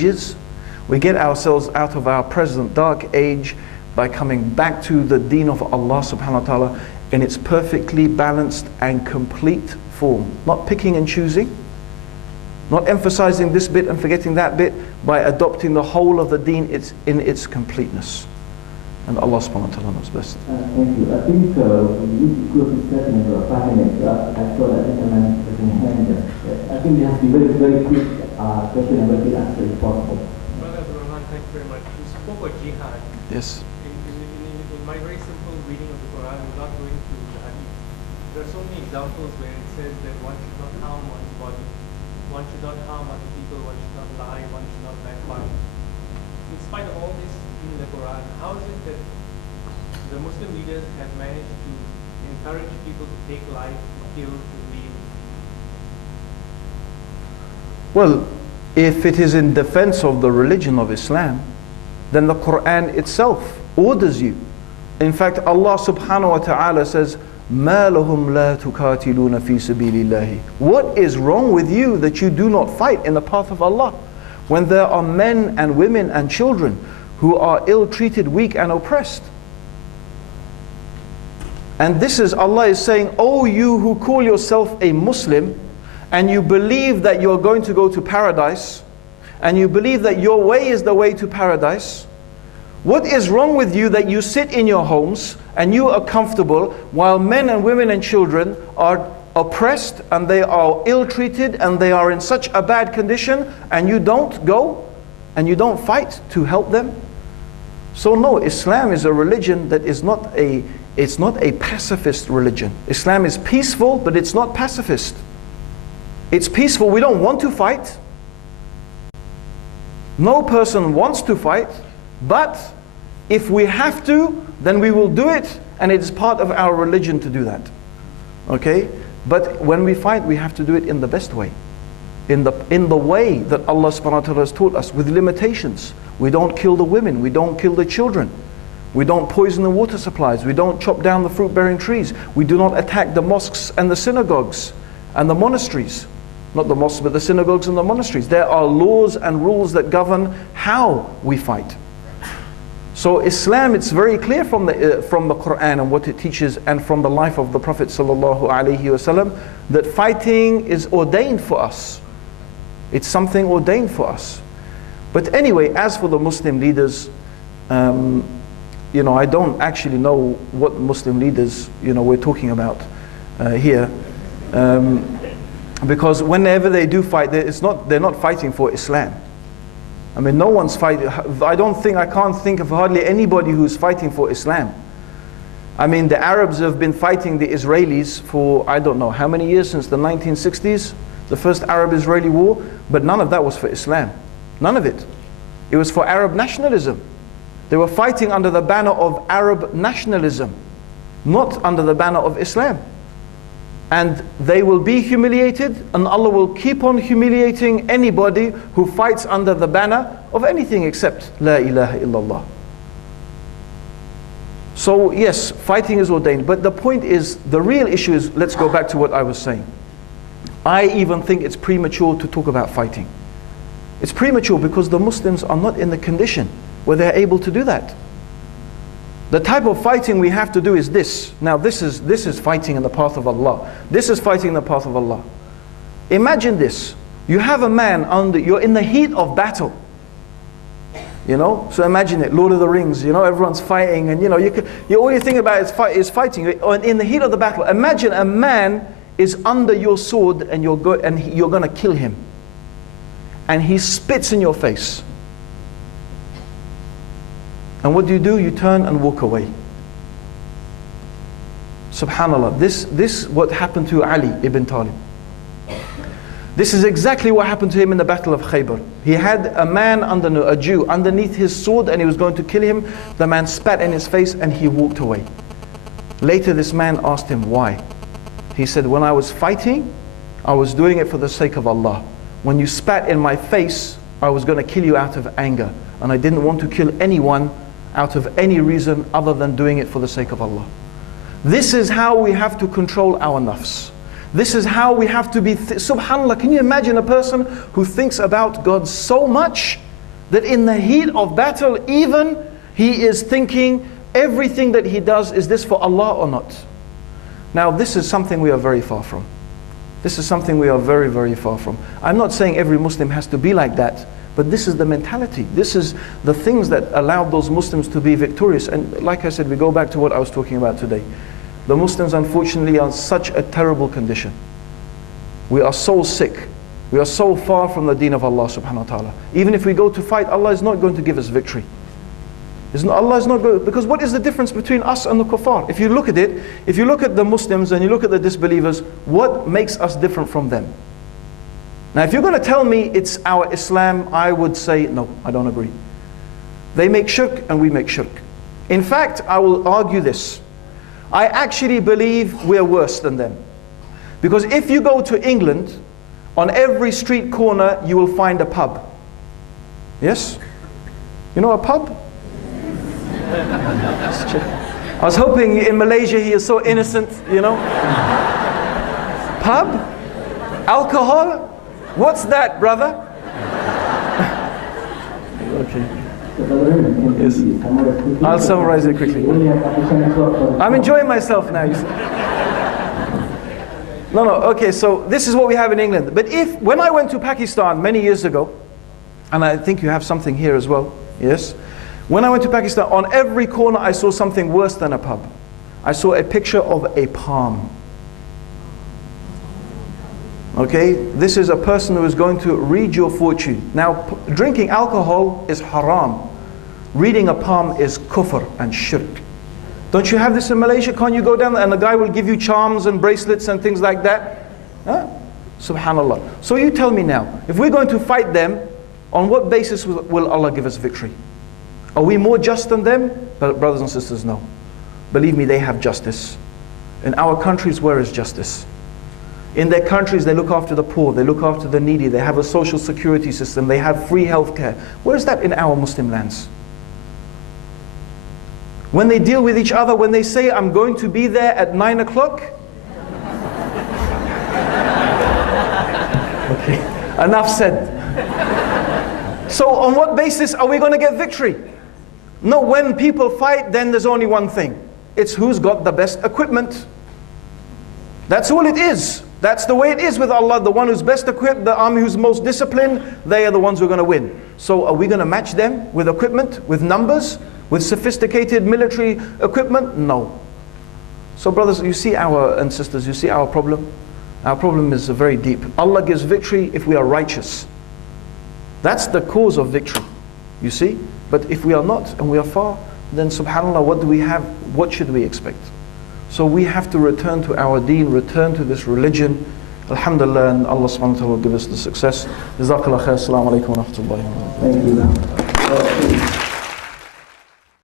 ages. We get ourselves out of our present dark age by coming back to the deen of Allah subhanahu wa ta'ala in its perfectly balanced and complete form. Not picking and choosing, not emphasizing this bit and forgetting that bit, by adopting the whole of the deen in its completeness. And Allah subhanahu wa ta'ala knows best. Thank you. I think we need to close this session in about 5 minutes. I saw that gentleman raising a hand. I think we have to be very, very quick question and very quick answer if possible. Brother Rahman, thank you very much. You spoke of jihad. Yes. In my very simple reading of the Quran, without going to the hadith, there are so many examples where it says that one should not harm one's body, one should not harm other people, one should not lie, one should not backbite. In spite of all this in the Quran, how is it that the Muslim leaders have managed to encourage people to take life, to kill, to leave? Well, if it is in defense of the religion of Islam, then the Quran itself orders you. In fact, Allah subhanahu wa ta'ala says, مَا لَهُمْ لَا تُقَاتِلُونَ فِي سَبِيلِ اللَّهِ. What is wrong with you that you do not fight in the path of Allah? When there are men and women and children who are ill-treated, weak and oppressed. And this is, Allah is saying, oh you who call yourself a Muslim, and you believe that you're going to go to paradise, and you believe that your way is the way to paradise, what is wrong with you that you sit in your homes and you are comfortable while men and women and children are oppressed and they are ill-treated and they are in such a bad condition, and you don't go and you don't fight to help them? So no, Islam is a religion that is not it's not a pacifist religion. Islam is peaceful, but it's not pacifist. It's peaceful. We don't want to fight. No person wants to fight, but if we have to, then we will do it, and it is part of our religion to do that. Okay? But when we fight, we have to do it in the best way. In the way that Allah subhanahu wa ta'ala has taught us, with limitations. We don't kill the women, we don't kill the children. We don't poison the water supplies, we don't chop down the fruit-bearing trees. We do not attack the mosques and the synagogues and the monasteries. Not the mosques, but the synagogues and the monasteries. There are laws and rules that govern how we fight. So Islam, it's very clear from the Quran and what it teaches, and from the life of the Prophet sallallahu alaihi wasallam, that fighting is ordained for us. It's something ordained for us. But anyway, as for the Muslim leaders, I don't actually know what Muslim leaders, we're talking about here. Because whenever they do fight, they're not fighting for Islam. I mean, no one's fighting. I can't think of hardly anybody who's fighting for Islam. I mean, the Arabs have been fighting the Israelis for, I don't know how many years, since the 1960s, the first Arab-Israeli war, but none of that was for Islam. None of it. It was for Arab nationalism. They were fighting under the banner of Arab nationalism, not under the banner of Islam. And they will be humiliated, and Allah will keep on humiliating anybody who fights under the banner of anything except La ilaha illallah. So yes, fighting is ordained, but the point is, the real issue is, let's go back to what I was saying. I even think it's premature to talk about fighting. It's premature because the Muslims are not in the condition where they're able to do that. The type of fighting we have to do is this. Now this is fighting in the path of Allah. This is fighting in the path of Allah. Imagine this. You have a man you're in the heat of battle. So imagine it, Lord of the Rings, everyone's fighting, and all you think about is fighting. In the heat of the battle, imagine a man is under your sword and you're going to kill him. And he spits in your face. And what do? You turn and walk away. Subhanallah, this what happened to Ali ibn Talib. This is exactly what happened to him in the Battle of Khaybar. He had a Jew, underneath his sword, and he was going to kill him. The man spat in his face and he walked away. Later this man asked him why. He said, when I was fighting, I was doing it for the sake of Allah. When you spat in my face, I was going to kill you out of anger. And I didn't want to kill anyone out of any reason other than doing it for the sake of Allah. This is how we have to control our nafs. This is how we have to be, subhanAllah, can you imagine a person who thinks about God so much that in the heat of battle, even he is thinking everything that he does, is this for Allah or not? Now this is something we are very far from. This is something we are very, very far from. I'm not saying every Muslim has to be like that, but this is the mentality. This is the things that allowed those Muslims to be victorious. And like I said, we go back to what I was talking about today. The Muslims unfortunately are in such a terrible condition. We are so sick. We are so far from the deen of Allah subhanahu wa ta'ala. Even if we go to fight, Allah is not going to give us victory. Allah is not going, because what is the difference between us and the kuffar? If you look at it, if you look at the Muslims and you look at the disbelievers, what makes us different from them? Now if you're going to tell me it's our Islam, I would say no, I don't agree. They make shirk and we make shirk. In fact, I will argue this. I actually believe we're worse than them. Because if you go to England, on every street corner you will find a pub. Yes? You know a pub? I was hoping in Malaysia he is so innocent, you know. Pub? Alcohol? What's that, brother? Okay. Yes. I'll summarize it quickly. I'm enjoying myself now, you see. No, okay, so this is what we have in England. But when I went to Pakistan many years ago, and I think you have something here as well, yes? When I went to Pakistan, on every corner I saw something worse than a pub. I saw a picture of a palm. Okay, this is a person who is going to read your fortune. Now, drinking alcohol is haram. Reading a palm is kufr and shirk. Don't you have this in Malaysia? Can't you go down there and the guy will give you charms and bracelets and things like that? Huh? Subhanallah. So you tell me now, if we're going to fight them, on what basis will Allah give us victory? Are we more just than them? But brothers and sisters, no. Believe me, they have justice. In our countries, where is justice? In their countries, they look after the poor, they look after the needy, they have a social security system, they have free healthcare. Where is that in our Muslim lands? When they deal with each other, when they say, I'm going to be there at 9 o'clock. Okay, enough said. So on what basis are we going to get victory? No, when people fight, then there's only one thing. It's who's got the best equipment. That's all it is. That's the way it is with Allah. The one who's best equipped, the army who's most disciplined, they are the ones who are going to win. So are we going to match them with equipment, with numbers, with sophisticated military equipment? No. So brothers, you see and sisters, you see our problem? Our problem is very deep. Allah gives victory if we are righteous. That's the cause of victory, you see? But if we are not and we are far, then subhanAllah, what do we have? What should we expect? So we have to return to our deen, return to this religion. Alhamdulillah, and Allah subhanahu wa ta'ala will give us the success. Jazakallah khair. Assalamu alaikum wa rahmatullahi wa barakatuh. Thank you.